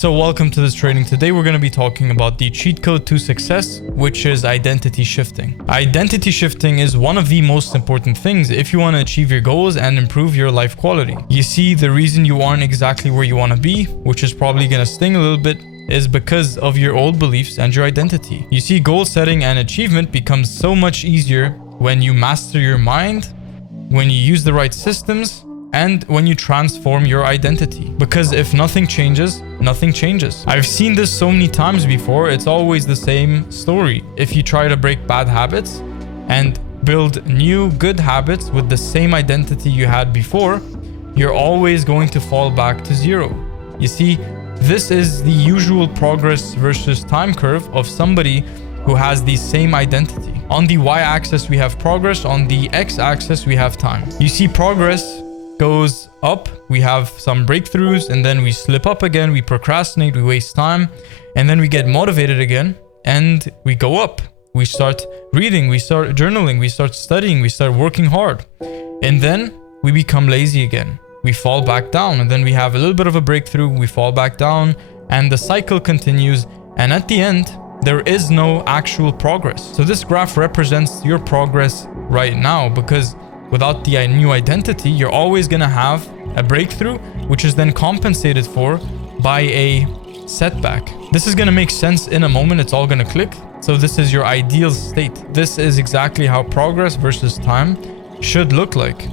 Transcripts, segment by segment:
So welcome to this training. Today we're going to be talking about the cheat code to success, which is identity shifting. Identity shifting is one of the most important things if you want to achieve your goals and improve your life quality. You see, the reason you aren't exactly where you want to be, which is probably going to sting a little bit, is because of your old beliefs and your identity. You see, goal setting and achievement becomes so much easier when you master your mind, when you use the right systems, and when you transform your identity. Because if nothing changes, nothing changes. I've seen this so many times before. It's always the same story. If you try to break bad habits and build new good habits with the same identity you had before, you're always going to fall back to zero. You see, this is the usual progress versus time curve of somebody who has the same identity. On the y-axis, we have progress. On the x-axis, we have time. You see, progress goes up, we have some breakthroughs, and then we slip up again, we procrastinate, we waste time, and then we get motivated again, and we go up. We start reading, we start journaling, we start studying, we start working hard, and then we become lazy again. We fall back down, and then we have a little bit of a breakthrough, we fall back down, and the cycle continues, and at the end, there is no actual progress. So this graph represents your progress right now, because without the new identity, you're always going to have a breakthrough, which is then compensated for by a setback. This is going to make sense in a moment. It's all going to click. So this is your ideal state. This is exactly how progress versus time should look like.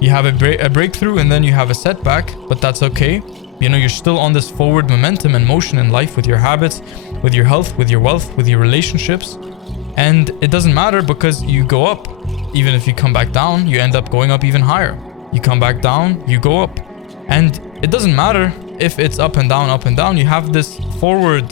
You have a breakthrough and then you have a setback, but that's okay. You know, you're still on this forward momentum and motion in life with your habits, with your health, with your wealth, with your relationships. And it doesn't matter because you go up. Even if you come back down, you end up going up even higher. You come back down, you go up. And it doesn't matter if it's up and down, up and down. You have this forward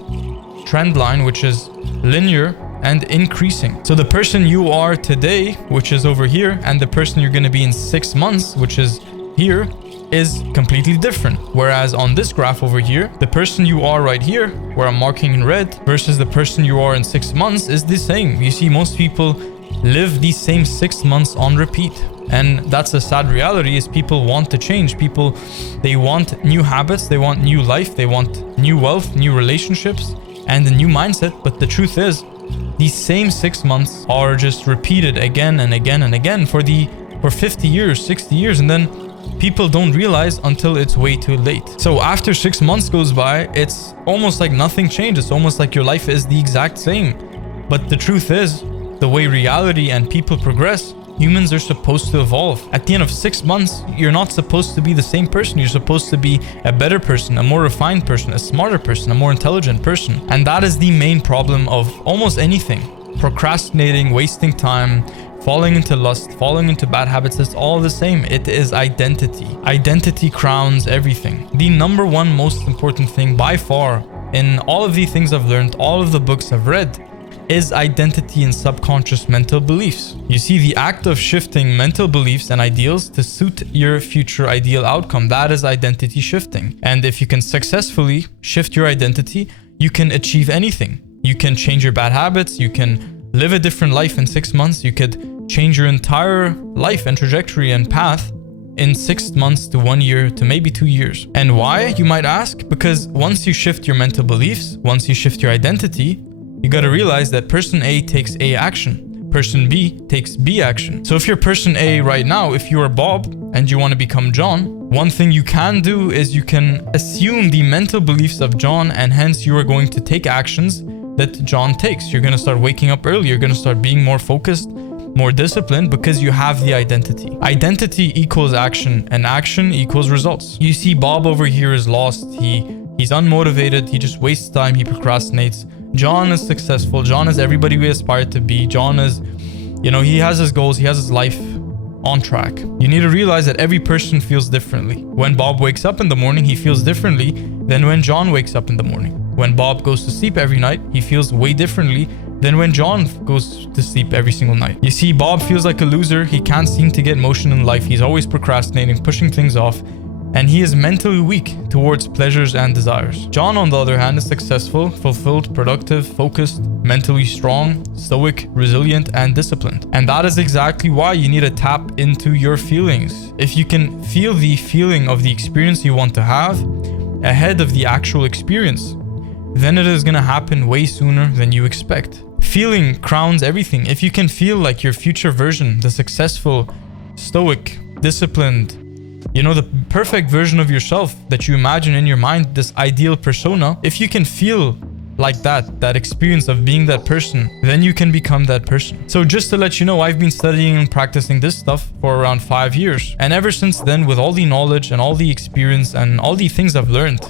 trend line, which is linear and increasing. So the person you are today, which is over here, and the person you're going to be in 6 months, which is here, is completely different. Whereas on this graph over here, the person you are right here, where I'm marking in red, versus the person you are in 6 months is the same. You see, most people live these same 6 months on repeat. And that's a sad reality, is people want to change. People, they want new habits, they want new life, they want new wealth, new relationships, and a new mindset. But the truth is, these same 6 months are just repeated again and again and again for 50 years, 60 years, and then people don't realize until it's way too late. So after 6 months goes by, it's almost like nothing changes. It's almost like your life is the exact same. But the truth is, the way reality and people progress, humans are supposed to evolve. At the end of 6 months, you're not supposed to be the same person. You're supposed to be a better person, a more refined person, a smarter person, a more intelligent person. And that is the main problem of almost anything. Procrastinating, wasting time, falling into lust, falling into bad habits, it's all the same. It is identity. Identity crowns everything. The number one most important thing by far in all of the things I've learned, all of the books I've read, is identity and subconscious mental beliefs. You see, the act of shifting mental beliefs and ideals to suit your future ideal outcome, that is identity shifting. And if you can successfully shift your identity, you can achieve anything. You can change your bad habits, you can live a different life in 6 months, you could change your entire life and trajectory and path in 6 months to 1 year to maybe 2 years. And why, you might ask? Because once you shift your mental beliefs, once you shift your identity, you got to realize that person A takes A action, person B takes B action. So if you're person A right now, if you are Bob and you want to become John, one thing you can do is you can assume the mental beliefs of John, and hence you are going to take actions that John takes. You're going to start waking up early. You're going to start being more focused, more disciplined, because you have the identity. Identity equals action, and action equals results. You see, Bob over here is lost. He's unmotivated. He just wastes time. He procrastinates. John is successful. John is everybody we aspire to be. John is, you know, he has his goals. He has his life on track. You need to realize that every person feels differently. When Bob wakes up in the morning, he feels differently than when John wakes up in the morning. When Bob goes to sleep every night, he feels way differently than when John goes to sleep every single night. You see, Bob feels like a loser. He can't seem to get motion in life. He's always procrastinating, pushing things off, and he is mentally weak towards pleasures and desires. John, on the other hand, is successful, fulfilled, productive, focused, mentally strong, stoic, resilient, and disciplined. And that is exactly why you need to tap into your feelings. If you can feel the feeling of the experience you want to have, ahead of the actual experience, then it is gonna happen way sooner than you expect. Feeling crowns everything. If you can feel like your future version, the successful, stoic, disciplined, the perfect version of yourself that you imagine in your mind, this ideal persona, if you can feel like that experience of being that person, then you can become that person. So just to let you know, I've been studying and practicing this stuff for around 5 years. And ever since then, with all the knowledge and all the experience and all the things I've learned,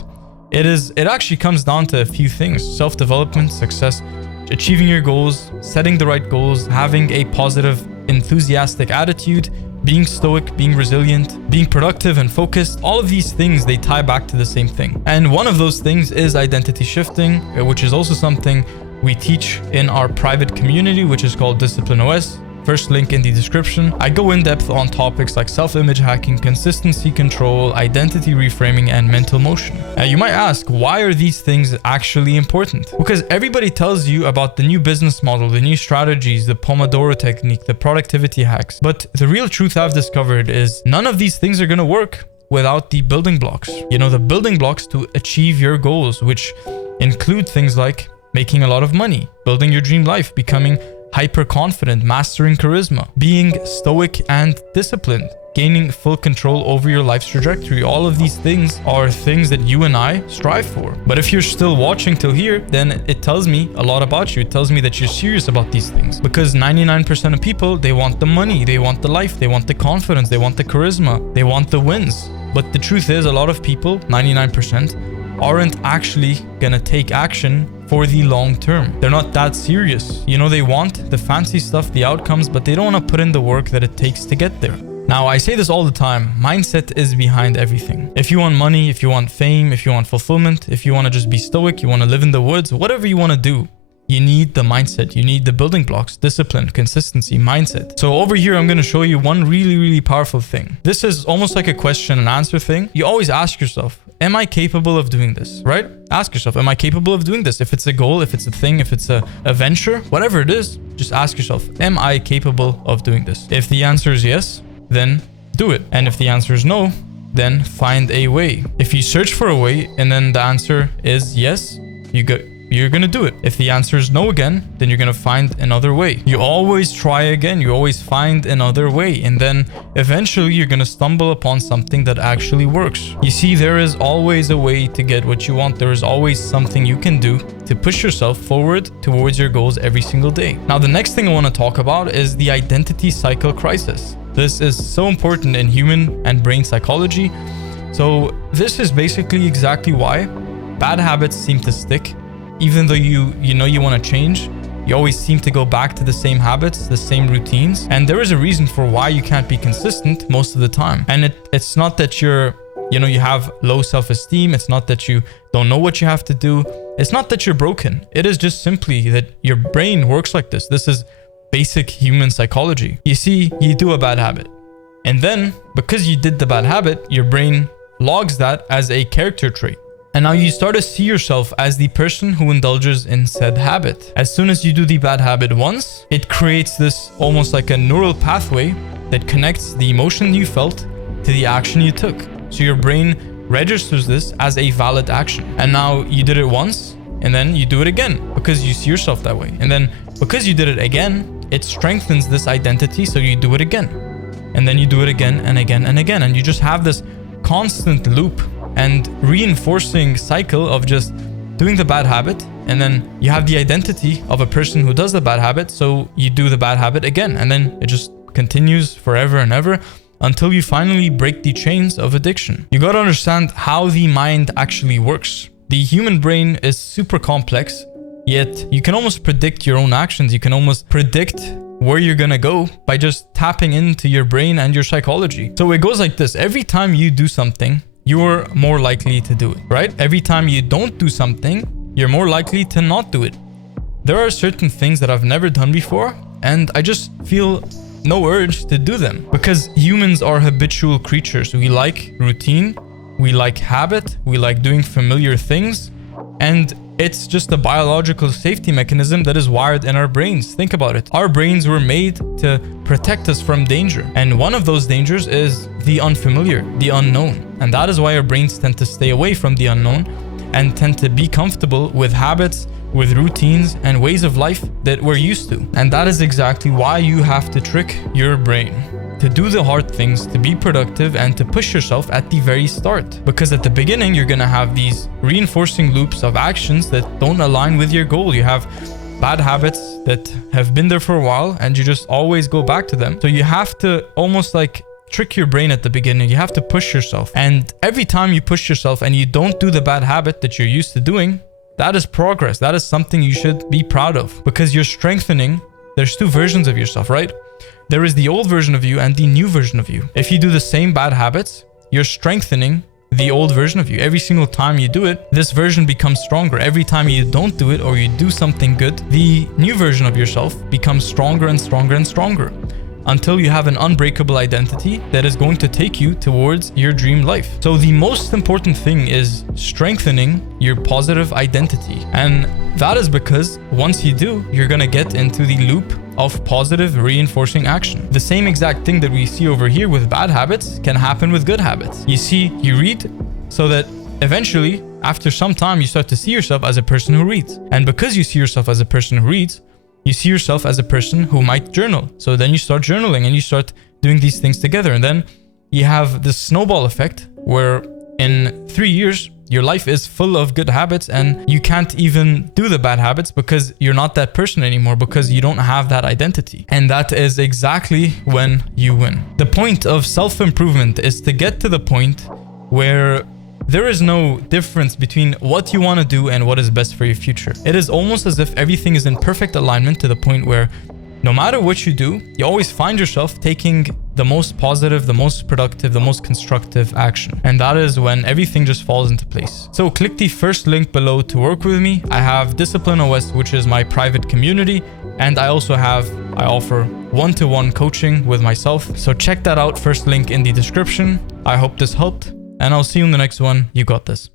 it actually comes down to a few things: self-development, success, achieving your goals, setting the right goals, having a positive, enthusiastic attitude, being stoic, being resilient, being productive and focused. All of these things, they tie back to the same thing. And one of those things is identity shifting, which is also something we teach in our private community, which is called Discipline OS. First link in the description. I go in depth on topics like self-image hacking, consistency control, identity reframing, and mental motion. You might ask, why are these things actually important? Because everybody tells you about the new business model, the new strategies, the Pomodoro technique, the productivity hacks. But the real truth I've discovered is none of these things are going to work without the building blocks. The building blocks to achieve your goals, which include things like making a lot of money, building your dream life, becoming hyper confident, mastering charisma, being stoic and disciplined, gaining full control over your life's trajectory. All of these things are things that you and I strive for. But if you're still watching till here, then it tells me a lot about you. It tells me that you're serious about these things, because 99% of people, they want the money, they want the life, they want the confidence, they want the charisma, they want the wins. But the truth is, a lot of people, 99%, aren't actually gonna take action for the long term. They're not that serious. They want the fancy stuff, the outcomes, but they don't want to put in the work that it takes to get there. Now, I say this all the time, mindset is behind everything. If you want money, if you want fame, if you want fulfillment, if you want to just be stoic, you want to live in the woods, whatever you want to do, you need the mindset. You need the building blocks: discipline, consistency, mindset. So over here, I'm going to show you one really, really powerful thing. This is almost like a question and answer thing. You always ask yourself, am I capable of doing this, right? Ask yourself, am I capable of doing this? If it's a goal, if it's a thing, if it's a venture, whatever it is, just ask yourself, am I capable of doing this? If the answer is yes, then do it. And if the answer is no, then find a way. If you search for a way and then the answer is yes, you're gonna do it. If the answer is no again, then you're gonna find another way. You always try again. You always find another way. And then eventually you're gonna stumble upon something that actually works. You see, there is always a way to get what you want. There is always something you can do to push yourself forward towards your goals every single day. Now, the next thing I want to talk about is the identity cycle crisis. This is so important in human and brain psychology. So this is basically exactly why bad habits seem to stick. Even though you want to change, you always seem to go back to the same habits, the same routines. And there is a reason for why you can't be consistent most of the time. And it's not that you have low self-esteem. It's not that you don't know what you have to do. It's not that you're broken. It is just simply that your brain works like this. This is basic human psychology. You see, you do a bad habit. And then because you did the bad habit, your brain logs that as a character trait. And now you start to see yourself as the person who indulges in said habit. As soon as you do the bad habit once, it creates this almost like a neural pathway that connects the emotion you felt to the action you took. So your brain registers this as a valid action. And now you did it once, and then you do it again because you see yourself that way. And then because you did it again, it strengthens this identity, so you do it again. And then you do it again and again and again. And you just have this constant loop and reinforcing cycle of just doing the bad habit, and then you have the identity of a person who does the bad habit, so you do the bad habit again, and then it just continues forever and ever until you finally break the chains of addiction. You got to understand how the mind actually works. The human brain is super complex, yet you can almost predict your own actions. You can almost predict where you're gonna go by just tapping into your brain and your psychology. So it goes like this: every time you do something, you're more likely to do it, right? Every time you don't do something, you're more likely to not do it. There are certain things that I've never done before, and I just feel no urge to do them, because humans are habitual creatures. We like routine, we like habit, we like doing familiar things, and it's just a biological safety mechanism that is wired in our brains. Think about it. Our brains were made to protect us from danger. And one of those dangers is the unfamiliar, the unknown. And that is why our brains tend to stay away from the unknown and tend to be comfortable with habits, with routines and ways of life that we're used to. And that is exactly why you have to trick your brain to do the hard things, to be productive, and to push yourself at the very start. Because at the beginning, you're gonna have these reinforcing loops of actions that don't align with your goal. You have bad habits that have been there for a while and you just always go back to them. So you have to almost like trick your brain at the beginning. You have to push yourself. And every time you push yourself and you don't do the bad habit that you're used to doing, that is progress. That is something you should be proud of, because you're strengthening. There's two versions of yourself, right? There is the old version of you and the new version of you. If you do the same bad habits, you're strengthening the old version of you. Every single time you do it, this version becomes stronger. Every time you don't do it or you do something good, the new version of yourself becomes stronger and stronger and stronger, until you have an unbreakable identity that is going to take you towards your dream life. So the most important thing is strengthening your positive identity. And that is because once you do, you're gonna get into the loop of positive reinforcing action. The same exact thing that we see over here with bad habits can happen with good habits. You see, you read so that eventually, after some time, you start to see yourself as a person who reads. And because you see yourself as a person who reads, you see yourself as a person who might journal. So then you start journaling and you start doing these things together. And then you have this snowball effect where in 3 years, your life is full of good habits and you can't even do the bad habits because you're not that person anymore, because you don't have that identity. And that is exactly when you win. The point of self-improvement is to get to the point where there is no difference between what you want to do and what is best for your future. It is almost as if everything is in perfect alignment, to the point where no matter what you do, you always find yourself taking the most positive, the most productive, the most constructive action. And that is when everything just falls into place. So click the first link below to work with me. I have Discipline OS, which is my private community. And I offer one-to-one coaching with myself. So check that out. First link in the description. I hope this helped. And I'll see you in the next one. You got this.